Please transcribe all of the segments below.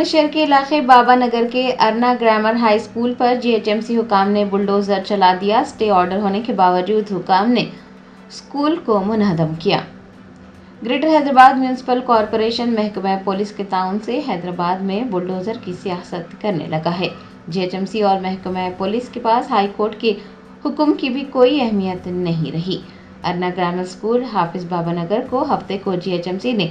تلنگانہ شہر کے علاقے بابا نگر کے ارنا گرامر ہائی اسکول پر GHMC حکام نے بلڈوزر چلا دیا۔ اسٹے آرڈر ہونے کے باوجود حکام نے اسکول کو منہدم کیا۔ گریٹر حیدرآباد میونسپل کارپوریشن محکمہ پولیس کے تعاون سے حیدرآباد میں بلڈوزر کی سیاست کرنے لگا ہے۔ GHMC اور محکمہ پولیس کے پاس ہائی کورٹ کے حکم کی بھی کوئی اہمیت نہیں رہی۔ ارنا گرامر اسکول حافظ بابا نگر کو ہفتے کو GHMC نے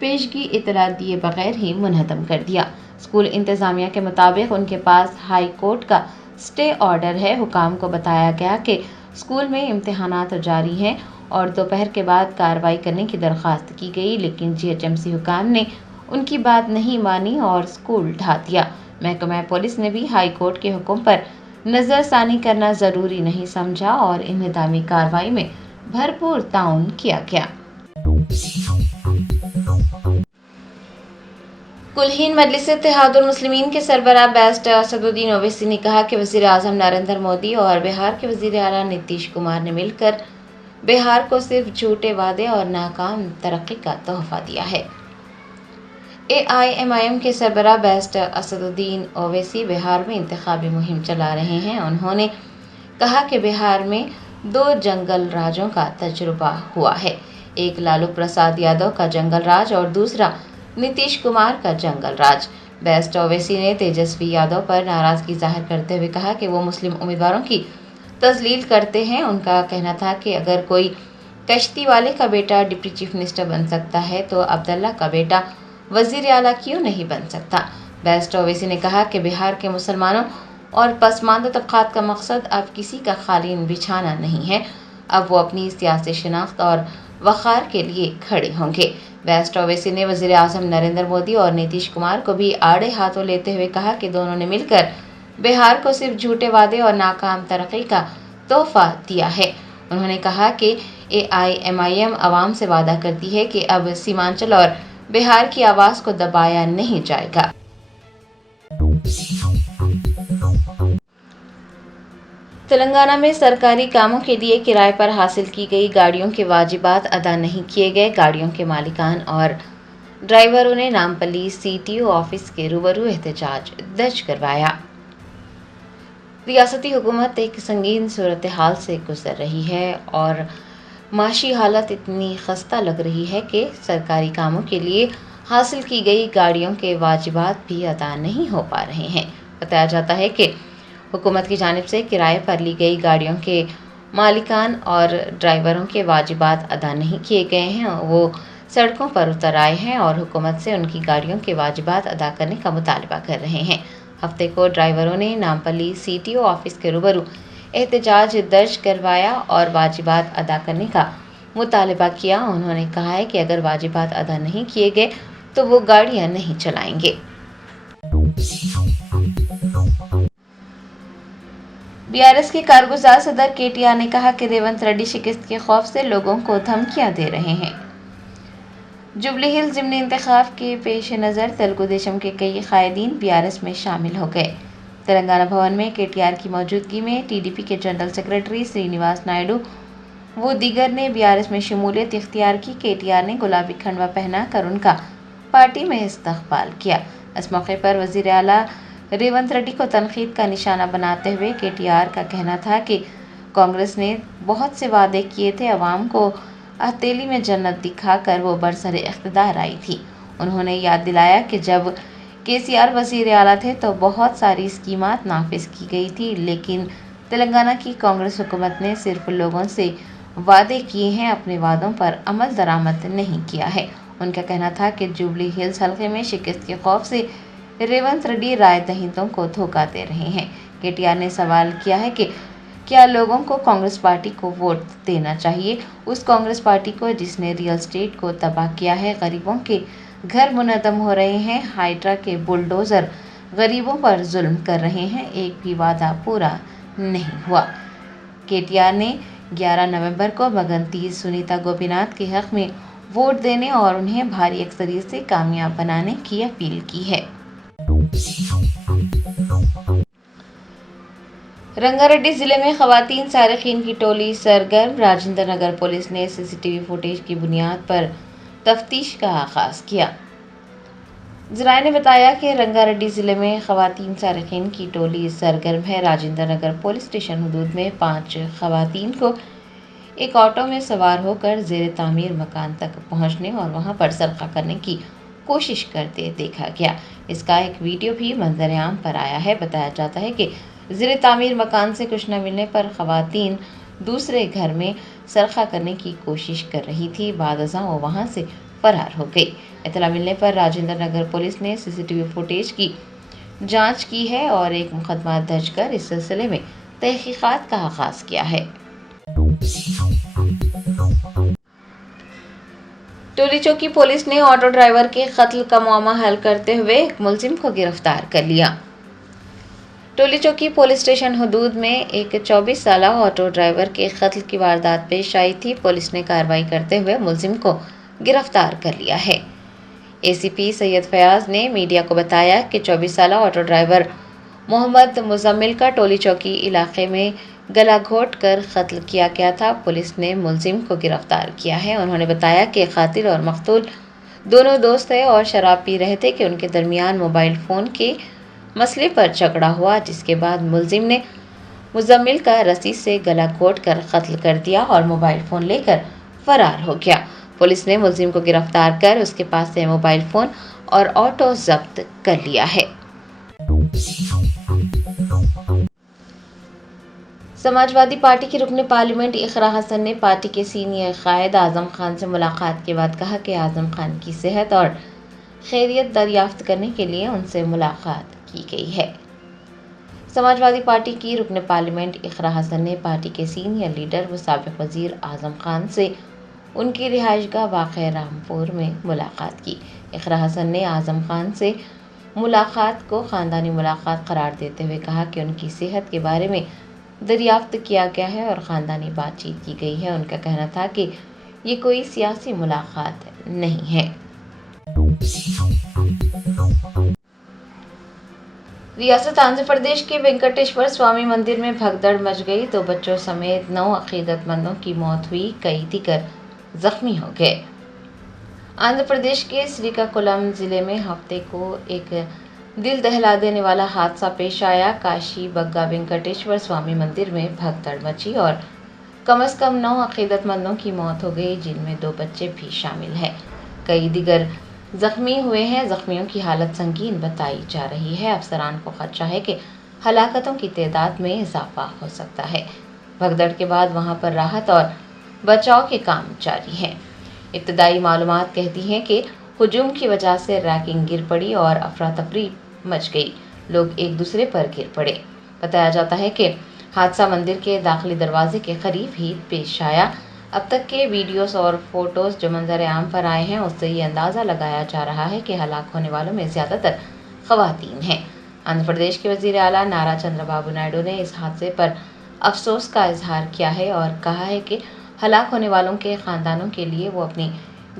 پیشگی اطلاع دیے بغیر ہی منہدم کر دیا۔ اسکول انتظامیہ کے مطابق ان کے پاس ہائی کورٹ کا اسٹے آرڈر ہے۔ حکام کو بتایا گیا کہ اسکول میں امتحانات جاری ہیں اور دوپہر کے بعد کارروائی کرنے کی درخواست کی گئی، لیکن GHMC حکام نے ان کی بات نہیں مانی اور اسکول ڈھا دیا۔ محکمہ پولیس نے بھی ہائی کورٹ کے حکم پر نظر ثانی کرنا ضروری نہیں سمجھا اور انہدامی کارروائی میں بھرپور تعاون کیا گیا۔ کل ہند مجلس اتحاد المسلمین کے سربراہ بیرسٹر اسد الدین اویسی نے کہا کہ وزیر اعظم نریندر مودی اور بہار کے وزیر اعلیٰ نتیش کمار نے مل کر بہار کو صرف جھوٹے وعدے اور ناکام ترقی کا تحفہ دیا ہے۔ AIMIM کے سربراہ بیرسٹر اسد الدین اویسی بہار میں انتخابی مہم چلا رہے ہیں۔ انہوں نے کہا کہ بہار میں 2 جنگل راجوں کا تجربہ ہوا ہے، ایک لالو پرساد یادو کا جنگل راج اور دوسرا نتیش کمار کا جنگل راج۔ بیرسٹر اویسی نے تیجسوی یادو پر ناراضگی ظاہر کرتے ہوئے کہا کہ وہ مسلم امیدواروں کی تضلیل کرتے ہیں۔ ان کا کہنا تھا کہ اگر کوئی کشتی والے کا بیٹا ڈپٹی چیف منسٹر بن سکتا ہے تو عبداللہ کا بیٹا وزیر اعلیٰ کیوں نہیں بن سکتا۔ بیرسٹر اویسی نے کہا کہ بہار کے مسلمانوں اور پسماندہ طبقات کا مقصد اب کسی کا قالین بچھانا نہیں ہے، اب وہ اپنی سیاسی شناخت اور وقار کے لیے کھڑے ہوں گے۔ بیرسٹر اویسی نے وزیر اعظم نریندر مودی اور نتیش کمار کو بھی آڑے ہاتھوں لیتے ہوئے کہا کہ دونوں نے مل کر بہار کو صرف جھوٹے وعدے اور ناکام ترقی کا تحفہ دیا ہے۔ انہوں نے کہا کہ AIMIM عوام سے وعدہ کرتی ہے کہ اب سیمانچل اور بہار کی آواز کو دبایا نہیں جائے گا۔ تلنگانہ میں سرکاری کاموں کے لیے کرائے پر حاصل کی گئی گاڑیوں کے واجبات ادا نہیں کیے گئے۔ گاڑیوں کے مالکان اور ڈرائیوروں نے نامپلی CTO آفس کے روبرو احتجاج درج کروایا۔ ریاستی حکومت ایک سنگین صورتحال سے گزر رہی ہے اور معاشی حالت اتنی خستہ لگ رہی ہے کہ سرکاری کاموں کے لیے حاصل کی گئی گاڑیوں کے واجبات بھی ادا نہیں ہو پا رہے ہیں۔ بتایا جاتا ہے کہ حکومت کی جانب سے کرائے پر لی گئی گاڑیوں کے مالکان اور ڈرائیوروں کے واجبات ادا نہیں کیے گئے ہیں۔ وہ سڑکوں پر اتر آئے ہیں اور حکومت سے ان کی گاڑیوں کے واجبات ادا کرنے کا مطالبہ کر رہے ہیں۔ ہفتے کو ڈرائیوروں نے نامپلی CTO آفس کے روبرو احتجاج درج کروایا اور واجبات ادا کرنے کا مطالبہ کیا۔ انہوں نے کہا ہے کہ اگر واجبات ادا نہیں کیے گئے تو وہ گاڑیاں نہیں چلائیں گے۔ BRS کے کارگزار صدر KTR نے کہا کہ ریونت ریڈی شکست کے خوف سے لوگوں کو دھمکیاں دے رہے ہیں۔ جوبلی ہلز ضمنی انتخاب کے پیش نظر تلگو دیشم کے کئی قائدین BRS میں شامل ہو گئے۔ تلنگانہ بھون میں KTR کی موجودگی میں TDP کے جنرل سیکرٹری سرینیواس نائیڈو و دیگر نے BRS میں شمولیت اختیار کی۔ KTR نے گلابی کھنڈوا پہنا کر ان کا پارٹی میں استقبال کیا۔ اس موقع پر وزیر اعلیٰ ریونت ریڈی کو تنقید کا نشانہ بناتے ہوئے KTR کا کہنا تھا کہ کانگریس نے بہت سے وعدے کیے تھے، عوام کو ہتھیلی میں جنت دکھا کر وہ برسر اقتدار آئی تھی۔ انہوں نے یاد دلایا کہ جب KCR وزیر اعلیٰ تھے تو بہت ساری اسکیمات نافذ کی گئی تھی، لیکن تلنگانہ کی کانگریس حکومت نے صرف لوگوں سے وعدے کیے ہیں، اپنے وعدوں پر عمل درآمد نہیں کیا ہے۔ ان کا کہنا تھا کہ جوبلی ہلز حلقے میں شکست کے خوف سے ریونت ریڈی رائے دہندوں کو دھوکہ دے رہے ہیں۔ KTR نے سوال کیا ہے کہ کیا لوگوں کو کانگریس پارٹی کو ووٹ دینا چاہیے، اس کانگریس پارٹی کو جس نے ریئل اسٹیٹ کو تباہ کیا ہے، غریبوں کے گھر منہدم ہو رہے ہیں، ہائیڈرا کے بلڈوزر غریبوں پر ظلم کر رہے ہیں، ایک بھی وعدہ پورا نہیں ہوا۔ KTR نے 11 نومبر کو مگنتی سنیتا گوپی ناتھ کے حق میں ووٹ دینے اور انہیں بھاری اکثریت سے کامیاب بنانے کی اپیل کی ہے۔ رنگا ریڈی ضلع میں خواتین سارقین کی ٹولی سرگرم، راجندر نگر پولیس نے CCTV فوٹیج کی بنیاد پر تفتیش کا آغاز کیا۔ ذرائع نے بتایا کہ رنگا ریڈی ضلع میں خواتین سارقین کی ٹولی سرگرم ہے۔ راجندر نگر پولیس اسٹیشن حدود میں 5 خواتین کو ایک آٹو میں سوار ہو کر زیر تعمیر مکان تک پہنچنے اور وہاں پر سرقہ کرنے کی کوشش کرتے دیکھا گیا۔ اس کا ایک ویڈیو بھی منظر عام پر آیا ہے۔ بتایا جاتا ہے کہ زیر تعمیر مکان سے کچھ نہ ملنے پر خواتین دوسرے گھر میں سرقہ کرنے کی کوشش کر رہی تھی۔ بعد ازاں وہ وہاں سے فرار ہو گئی۔ اطلاع ملنے پر راجندر نگر پولیس نے CCTV فوٹیج کی جانچ کی ہے اور ایک مقدمہ درج کر اس سلسلے میں تحقیقات کا آغاز کیا ہے۔ ٹولی چوکی پولیس نے آٹو ڈرائیور کے قتل کا معمہ حل کرتے ہوئے ایک ملزم کو گرفتار کر لیا۔ ٹولی چوکی پولیس اسٹیشن حدود میں ایک 24 سالہ آٹو ڈرائیور کے قتل کی واردات پیش آئی تھی۔ پولیس نے کارروائی کرتے ہوئے ملزم کو گرفتار کر لیا ہے۔ ACP سید فیاض نے میڈیا کو بتایا کہ 24 سالہ آٹو ڈرائیور محمد مزمل کا ٹولی چوکی علاقے میں گلا گھونٹ کر قتل کیا گیا تھا۔ پولیس نے ملزم کو گرفتار کیا ہے۔ انہوں نے بتایا کہ قاتل اور مقتول دونوں دوست ہیں اور شراب پی رہے تھے کہ ان کے درمیان موبائل فون کے مسئلے پر جھگڑا ہوا، جس کے بعد ملزم نے مزمل کا رسی سے گلا گھونٹ کر قتل کر دیا اور موبائل فون لے کر فرار ہو گیا۔ پولیس نے ملزم کو گرفتار کر اس کے پاس سے موبائل فون اور آٹو ضبط کر لیا ہے۔ سماجوادی پارٹی کی رکن پارلیمنٹ اقرا حسن نے پارٹی کے سینئر قائد اعظم خان سے ملاقات کے بعد کہا کہ اعظم خان کی صحت اور خیریت دریافت کرنے کے لیے ان سے ملاقات کی گئی ہے۔ سماجوادی پارٹی کی رکن پارلیمنٹ اقرا حسن نے پارٹی کے سینئر لیڈر و سابق وزیر اعظم خان سے ان کی رہائش گاہ واقع رامپور میں ملاقات کی۔ اقرا حسن نے اعظم خان سے ملاقات کو خاندانی ملاقات قرار دیتے ہوئے کہا کہ ان کی صحت کے بارے میں دریافت کیا گیا ہے اور خاندانی بات چیت کی گئی ہے۔ ان کا کہنا تھا کہ یہ کوئی سیاسی ملاقات نہیں ہے۔ ریاست آندھرا پردیش کے وینکٹیشور سوامی مندر میں بھگدڑ مچ گئی۔ 2 بچوں سمیت 9 عقیدت مندوں کی موت ہوئی، کئی دیگر زخمی ہو گئے۔ آندھرا پردیش کے سریکاکولم ضلع میں ہفتے کو ایک دل دہلا دینے والا حادثہ پیش آیا۔ کاشی بگا وینکٹیشور سوامی مندر میں بھگدڑ مچی اور کم از کم 9 عقیدت مندوں کی موت ہو گئی، جن میں 2 بچے بھی شامل ہیں۔ کئی دیگر زخمی ہوئے ہیں۔ زخمیوں کی حالت سنگین بتائی جا رہی ہے۔ افسران کو خدشہ ہے کہ ہلاکتوں کی تعداد میں اضافہ ہو سکتا ہے۔ بھگدڑ کے بعد وہاں پر راحت اور بچاؤ کے کام جاری ہیں۔ ابتدائی معلومات کہتی ہیں کہ ہجوم کی وجہ سے ریکنگ گر پڑی اور افراتفری مچ گئی، لوگ ایک دوسرے پر گر پڑے۔ بتایا جاتا ہے کہ حادثہ مندر کے داخلی دروازے کے قریب ہی پیش آیا۔ اب تک کے ویڈیوز اور فوٹوز جو منظر عام پر آئے ہیں، اس سے یہ اندازہ لگایا جا رہا ہے کہ ہلاک ہونے والوں میں زیادہ تر خواتین ہیں۔ آندھرا پردیش کے وزیر اعلیٰ نارا چندرا بابو نائیڈو نے اس حادثے پر افسوس کا اظہار کیا ہے اور کہا ہے کہ ہلاک ہونے والوں کے خاندانوں کے لیے وہ اپنی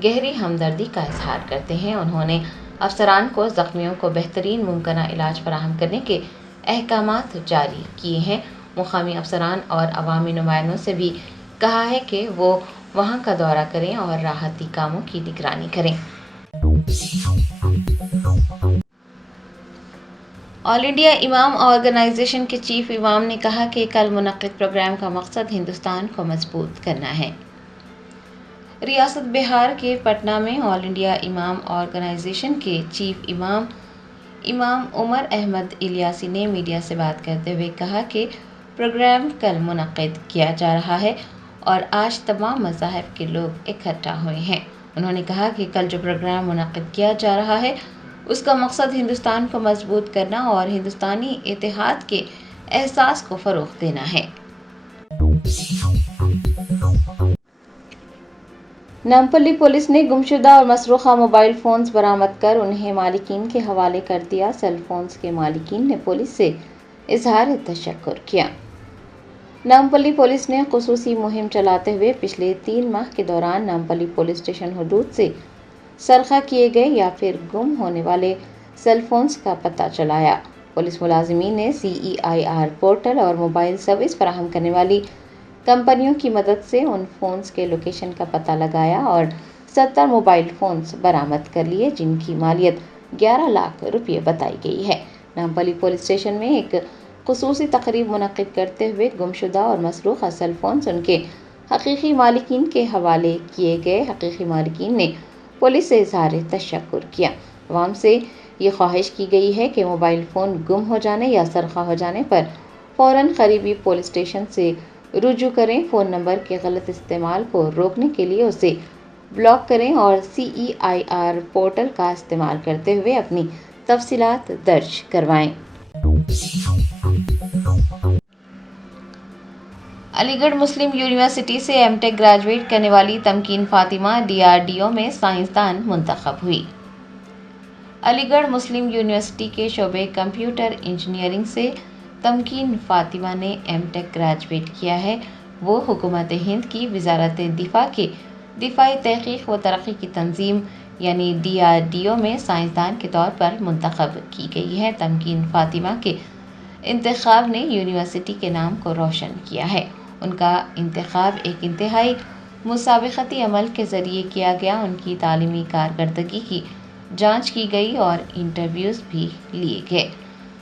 گہری ہمدردی کا اظہار کرتے ہیں۔ انہوں نے افسران کو زخمیوں کو بہترین ممکنہ علاج فراہم کرنے کے احکامات جاری کیے ہیں۔ مقامی افسران اور عوامی نمائندوں سے بھی کہا ہے کہ وہ وہاں کا دورہ کریں اور راحتی کاموں کی نگرانی کریں۔ آل انڈیا امام آرگنائزیشن کے چیف امام نے کہا کہ کل منعقد پروگرام کا مقصد ہندوستان کو مضبوط کرنا ہے۔ ریاست بہار کے پٹنہ میں آل انڈیا امام آرگنائزیشن کے چیف امام عمر احمد الیاسی نے میڈیا سے بات کرتے ہوئے کہا کہ پروگرام کل منعقد کیا جا رہا ہے اور آج تمام مذاہب کے لوگ اکٹھا ہوئے ہیں۔ انہوں نے کہا کہ کل جو پروگرام منعقد کیا جا رہا ہے اس کا مقصد ہندوستان کو مضبوط کرنا اور ہندوستانی اتحاد کے احساس کو فروغ دینا ہے۔ نامپلی پولیس نے گمشدہ اور مسروقہ موبائل فونز برآمد کر انہیں مالکین کے حوالے کر دیا۔ سیل فونز کے مالکین نے پولیس سے اظہار تشکر کیا۔ نامپلی پولیس نے خصوصی مہم چلاتے ہوئے پچھلے 3 ماہ کے دوران نامپلی پولیس اسٹیشن حدود سے سرقہ کیے گئے یا پھر گم ہونے والے سیل فونز کا پتہ چلایا۔ پولیس ملازمین نے CEIR پورٹل اور موبائل سروس فراہم کرنے والی کمپنیوں کی مدد سے ان فونز کے لوکیشن کا پتہ لگایا اور 70 موبائل فونز برآمد کر لیے، جن کی مالیت 11 لاکھ روپے بتائی گئی ہے۔ نامپلی پولیس اسٹیشن میں ایک خصوصی تقریب منعقد کرتے ہوئے گمشدہ اور مسروقہ سیل فونز ان کے حقیقی مالکین کے حوالے کیے گئے۔ حقیقی مالکین نے پولیس سے اظہار تشکر کیا۔ عوام سے یہ خواہش کی گئی ہے کہ موبائل فون گم ہو جانے یا سرقہ ہو جانے پر فوراً قریبی پولیس اسٹیشن سے رجوع کریں۔ فون نمبر کے غلط استعمال کو روکنے کے لیے اسے بلاک کریں اور CEIR پورٹل کا استعمال کرتے ہوئے اپنی تفصیلات درج کروائیں۔ علی گڑھ مسلم یونیورسٹی سے M.Tech گریجویٹ کرنے والی تمکین فاطمہ DRDO میں سائنسدان منتخب ہوئی۔ علی گڑھ مسلم یونیورسٹی کے شعبے کمپیوٹر انجینئرنگ سے تمکین فاطمہ نے M.Tech گریجویٹ کیا ہے۔ وہ حکومت ہند کی وزارت دفاع کے دفاعی تحقیق و ترقی کی تنظیم یعنی DRDO میں سائنسدان کے طور پر منتخب کی گئی ہے۔ تمکین فاطمہ کے انتخاب نے یونیورسٹی کے نام کو روشن کیا ہے۔ ان کا انتخاب ایک انتہائی مسابقتی عمل کے ذریعے کیا گیا۔ ان کی تعلیمی کارکردگی کی جانچ کی گئی اور انٹرویوز بھی لیے گئے۔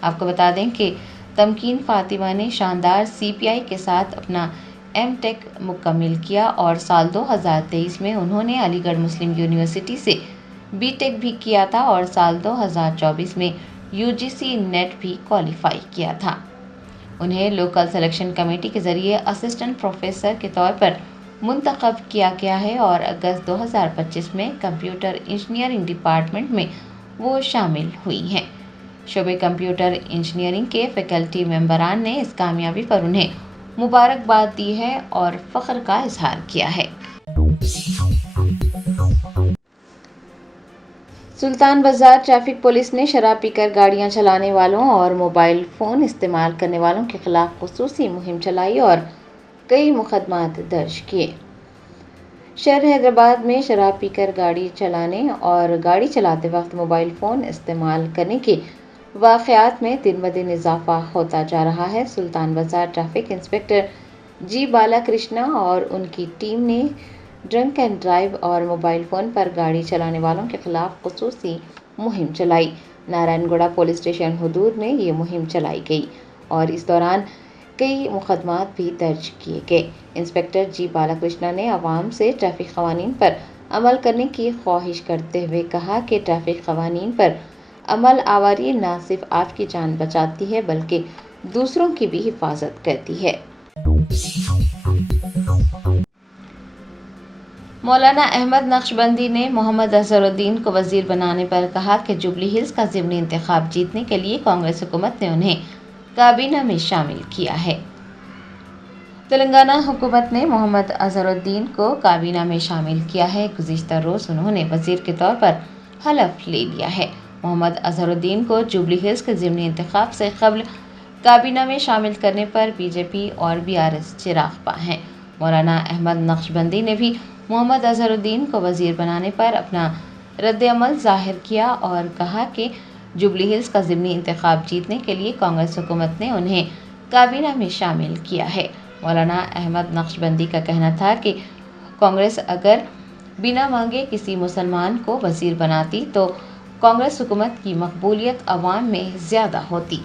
آپ کو بتا دیں کہ تمکین فاطمہ نے شاندار CPI کے ساتھ اپنا M.Tech مکمل کیا اور سال 2023 میں انہوں نے علی گڑھ مسلم یونیورسٹی سے B.Tech بھی کیا تھا اور سال 2024 میں UGC نیٹ بھی کوالیفائی کیا تھا۔ انہیں لوکل سلیکشن کمیٹی کے ذریعے اسسٹنٹ پروفیسر کے طور پر منتخب کیا گیا ہے اور اگست 2025 میں کمپیوٹر انجینئرنگ ڈپارٹمنٹ میں وہ شامل ہوئی ہیں۔ شعبہ کمپیوٹر انجینئرنگ کے فیکلٹی ممبران نے اس کامیابی پر انہیں مبارکباد دی ہے اور فخر کا اظہار کیا ہے۔ سلطان بازار ٹریفک پولیس نے شراب پی کر گاڑیاں چلانے والوں اور موبائل فون استعمال کرنے والوں کے خلاف خصوصی مہم چلائی اور کئی مقدمات درج کیے۔ شہر حیدرآباد میں شراب پی کر گاڑی چلانے اور گاڑی چلاتے وقت موبائل فون استعمال کرنے کے واقعات میں دن بدن اضافہ ہوتا جا رہا ہے۔ سلطان بازار ٹریفک انسپکٹر جی بالا کرشنا اور ان کی ٹیم نے ڈرنک اینڈ ڈرائیو اور موبائل فون پر گاڑی چلانے والوں کے خلاف خصوصی مہم چلائی۔ نارائن گوڑا پولیس اسٹیشن حدود میں یہ مہم چلائی گئی اور اس دوران کئی مقدمات بھی درج کیے گئے۔ انسپکٹر جی بالا کرشنا نے عوام سے ٹریفک قوانین پر عمل کرنے کی خواہش کرتے ہوئے کہا کہ ٹریفک قوانین پر عمل آوری نہ صرف آپ کی جان بچاتی ہے بلکہ دوسروں کی بھی حفاظت کرتی ہے۔ مولانا احمد نقشبندی نے محمد اظہر الدین کو وزیر بنانے پر کہا کہ جوبلی ہلز کا ضمنی انتخاب جیتنے کے لیے کانگریس حکومت نے انہیں کابینہ میں شامل کیا ہے۔ تلنگانہ حکومت نے محمد اظہر الدین کو کابینہ میں شامل کیا ہے۔ گزشتہ روز انہوں نے وزیر کے طور پر حلف لے لیا ہے۔ محمد اظہر الدین کو جوبلی ہلز کے ضمنی انتخاب سے قبل کابینہ میں شامل کرنے پر BJP اور BRS چراغاں ہیں۔ مولانا احمد نقشبندی نے بھی محمد اظہر الدین کو وزیر بنانے پر اپنا رد عمل ظاہر کیا اور کہا کہ جوبلی ہلز کا ضمنی انتخاب جیتنے کے لیے کانگریس حکومت نے انہیں کابینہ میں شامل کیا ہے۔ مولانا احمد نقشبندی کا کہنا تھا کہ کانگریس اگر بنا مانگے کسی مسلمان کو وزیر بناتی تو کانگریس حکومت کی مقبولیت عوام میں زیادہ ہوتی۔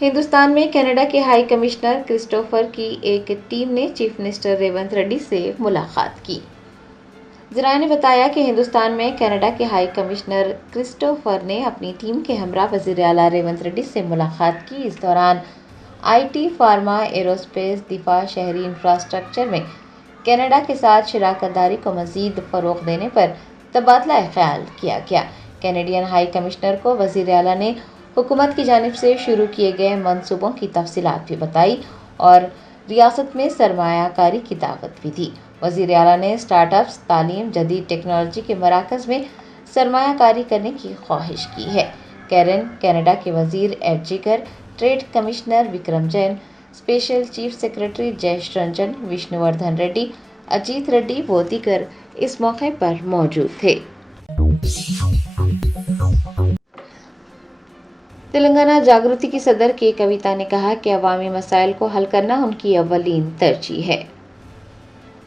ہندوستان میں کینیڈا کے ہائی کمشنر کرسٹوفر کی ایک ٹیم نے چیف منسٹر ریونت ریڈی سے ملاقات کی۔ ذرائع نے بتایا کہ ہندوستان میں کینیڈا کے ہائی کمشنر کرسٹوفر نے اپنی ٹیم کے ہمراہ وزیر اعلیٰ ریونت ریڈی سے ملاقات کی۔ اس دوران IT، فارما، ایروسپیس، دفاع، شہری انفراسٹرکچر میں کینیڈا کے ساتھ شراکت داری کو مزید فروغ دینے پر تبادلہ خیال کیا گیا۔ کینیڈین ہائی کمشنر کو وزیر اعلیٰ نے حکومت کی جانب سے شروع کیے گئے منصوبوں کی تفصیلات بھی بتائی اور ریاست میں سرمایہ کاری کی دعوت بھی دی۔ وزیر اعلیٰ نے اسٹارٹ اپس، تعلیم، جدید ٹیکنالوجی کے مراکز میں سرمایہ کاری کرنے کی خواہش کی ہے۔ کیرن، کینیڈا کے وزیر ایڈجگر، trade commissioner Vikram Jain, special chief secretary Jayesh Ranjan, Vishnu Vardhan Reddy, Ajit Reddy و دیگر اس موقع پر موجود تھے۔ تلنگانہ جاگرتی کی صدر کے کویتا نے کہا کہ عوامی مسائل کو حل کرنا ان کی اولین ترجیح ہے۔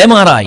MRI,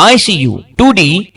ICU, 2D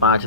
5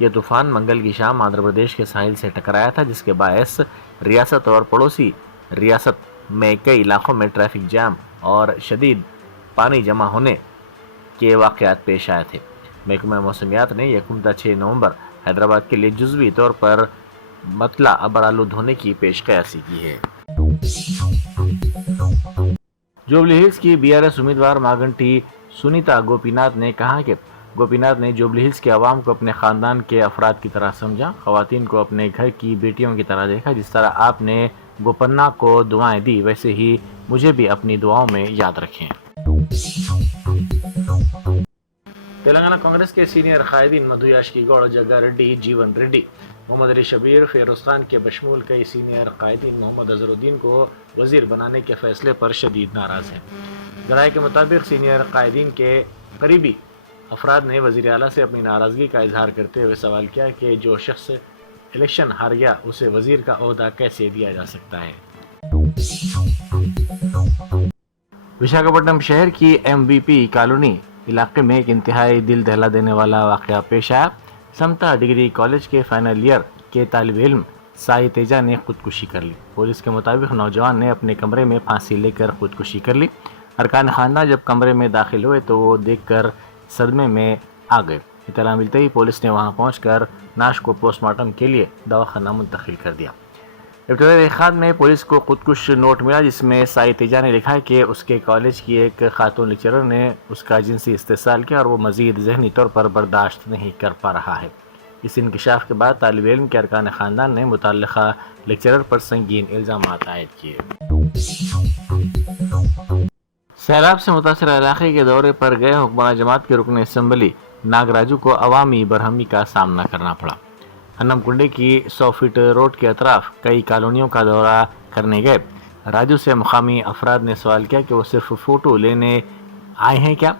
یہ طوفان منگل کی شام آندھرا پردیش کے ساحل سے ٹکرایا تھا، جس کے باعث ریاست اور پڑوسی ریاست میں کئی علاقوں میں ٹریفک جام اور شدید پانی جمع ہونے کے واقعات پیش آئے تھے۔ محکمہ موسمیات نے 1 تا 6 نومبر حیدرآباد کے لیے جزوی طور پر مطلع ابر آلود ہونے کی پیش قیاسی کی ہے۔ جوبلی ہلز کی BRS امیدوار ماگنٹی سنیتا گوپی ناتھ نے کہا کہ گوپی ناتھ نے جوبلی ہلز کے عوام کو اپنے خاندان کے افراد کی طرح سمجھا، خواتین کو اپنے گھر کی بیٹیوں کی طرح دیکھا۔ جس طرح آپ نے گوپنا کو دعائیں دی، ویسے ہی مجھے بھی اپنی دعاؤں میں یاد رکھیں۔ تلنگانہ کانگریس کے سینئر قائدین مدھو یاشکی گوڑ، جگا ریڈی، جیون ریڈی، محمد علی شبیر، فیروز خان کے بشمول کئی سینئر قائدین محمد اظہر الدین کو وزیر بنانے کے فیصلے پر شدید ناراض ہیں۔ ذرائع کے مطابق سینئر قائدین کے قریبی افراد نے وزیر اعلیٰ سے اپنی ناراضگی کا اظہار کرتے ہوئے سوال کیا کہ جو شخص الیکشن ہار گیا اسے وزیر کا عہدہ کیسے دیا جا سکتا ہے۔ وشاکھاپٹنم شہر کی MVP کالونی علاقے میں ایک انتہائی دل دہلا دینے والا واقعہ پیش آیا۔ سمتا ڈگری کالج کے فائنل ایئر کے طالب علم سائی تیجا نے خودکشی کر لی۔ پولیس کے مطابق نوجوان نے اپنے کمرے میں پھانسی لے کر خودکشی کر لی۔ ارکان خاندان جب کمرے میں داخل ہوئے تو وہ دیکھ کر صدمے میں آ گئے۔ اطلاع ملتے ہی پولیس نے وہاں پہنچ کر نعش کو پوسٹ مارٹم کے لیے دواخانہ منتقل کر دیا۔ ابتدائی تحقیقات میں پولیس کو خودکش نوٹ ملا، جس میں سائی تیجا نے لکھا ہے کہ اس کے کالج کی ایک خاتون لیکچرر نے اس کا جنسی استحصال کیا اور وہ مزید ذہنی طور پر برداشت نہیں کر پا رہا ہے۔ اس انکشاف کے بعد طالب علم کے ارکان خاندان نے متعلقہ لیکچرر پر سنگین الزامات عائد کیے۔ سیلاب سے متاثرہ علاقے کے دورے پر گئے حکمراں جماعت کے رکن اسمبلی ناگراجو کو عوامی برہمی کا سامنا کرنا پڑا۔ انم کنڈے کی 100 فٹ روڈ کے اطراف کئی کالونیوں کا دورہ کرنے گئے راجو سے مقامی افراد نے سوال کیا کہ وہ صرف فوٹو لینے آئے ہیں کیا؟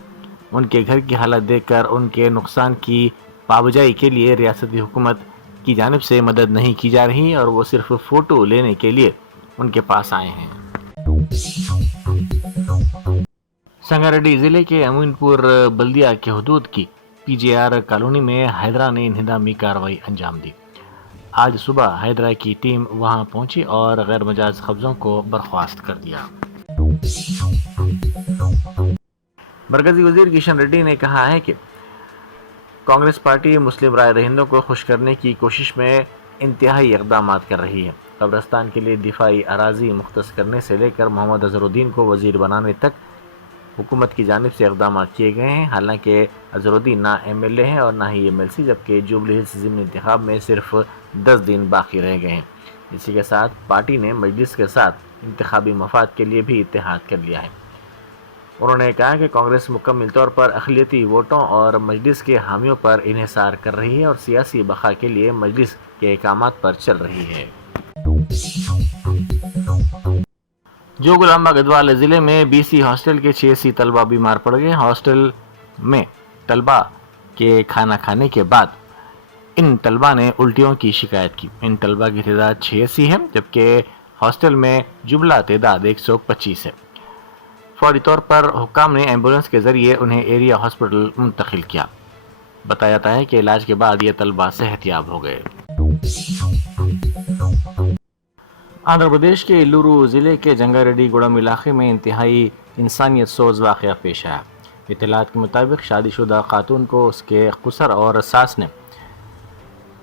ان کے گھر کی حالت دیکھ کر ان کے نقصان کی پابجائی کے لیے ریاستی حکومت کی جانب سے مدد نہیں کی جا رہی اور وہ صرف فوٹو لینے کے لیے ان کے پاس آئے ہیں۔ سنگاریڈی ضلع کے امین پور بلدیہ کے حدود کی PGR کالونی میں ہیدرا نے انہدامی کارروائی انجام دی۔ آج صبح ہیدرا کی ٹیم وہاں پہنچی اور غیر مجاز قبضوں کو برخاست کر دیا۔ مرکزی وزیر کشن ریڈی نے کہا ہے کہ کانگریس پارٹی مسلم رائے دہندوں کو خوش کرنے کی کوشش میں انتہائی اقدامات کر رہی ہے۔ قبرستان کے لیے دفاعی اراضی مختص کرنے سے لے کر محمد اظہر الدین کو وزیر بنانے تک حکومت کی جانب سے اقدامات کیے گئے ہیں۔ حالانکہ اظہر الدین نہ MLA ہیں اور نہ ہی MLC، جبکہ جوبلی ہلز ضمنی انتخاب میں صرف 10 دن باقی رہ گئے ہیں۔ اسی کے ساتھ پارٹی نے مجلس کے ساتھ انتخابی مفاد کے لیے بھی اتحاد کر لیا ہے۔ انہوں نے کہا کہ کانگریس مکمل طور پر اقلیتی ووٹوں اور مجلس کے حامیوں پر انحصار کر رہی ہے اور سیاسی بقا کے لیے مجلس کے احکامات پر چل رہی ہے۔ جوگلامبا گدوال ضلع میں BC ہاسٹل کے 86 طلبہ بیمار پڑ گئے۔ ہاسٹل میں طلبہ کے کھانا کھانے کے بعد ان طلبہ نے الٹیوں کی شکایت کی۔ ان طلبہ کی تعداد 86 ہے، جبکہ ہاسٹل میں جملہ تعداد 125 ہے۔ فوری طور پر حکام نے ایمبولنس کے ذریعے انہیں ایریا ہاسپٹل منتقل کیا۔ بتایا جاتا ہے کہ علاج کے بعد یہ طلبہ صحت یاب ہو گئے۔ آندھرا پردیش کے ایلورو ضلع کے جنگاریڈی گوڑم علاقے میں انتہائی انسانیت سوز واقعہ پیش آیا۔ اطلاعات کے مطابق شادی شدہ خاتون کو اس کے خسر اور ساس نے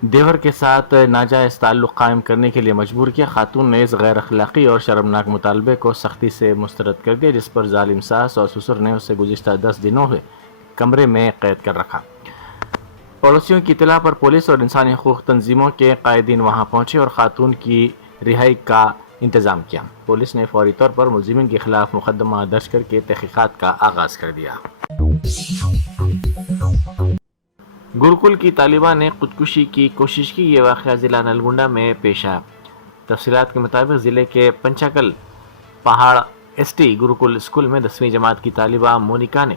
دیور کے ساتھ ناجائز تعلق قائم کرنے کے لیے مجبور کیا۔ خاتون نے اس غیر اخلاقی اور شرمناک مطالبے کو سختی سے مسترد کر دیا، جس پر ظالم ساس اور سسر نے اسے گزشتہ 10 دنوں سے کمرے میں قید کر رکھا۔ پڑوسیوں کی اطلاع پر پولیس اور انسانی حقوق تنظیموں کے قائدین وہاں پہنچے اور خاتون کی رہائی کا انتظام کیا۔ پولیس نے فوری طور پر ملزمین کے خلاف مقدمہ درج کر کے تحقیقات کا آغاز کر دیا۔ گروکل کی طالبہ نے خودکشی کی کوشش کی۔ یہ واقعہ ضلع نلگنڈا میں پیش آیا۔ تفصیلات کے مطابق ضلع کے پنچاکل پہاڑ ST گروکل اسکول میں 10ویں جماعت کی طالبہ مونیکا نے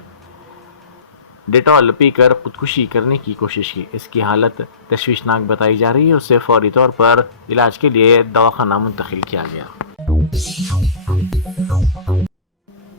ڈیٹول پی کر خودکشی کرنے کی کوشش کی۔ اس کی حالت تشویشناک بتائی جا رہی ہے۔ اسے فوری طور پر علاج کے لیے دواخانہ منتقل کیا گیا۔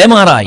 MRI,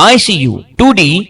ICU, 2D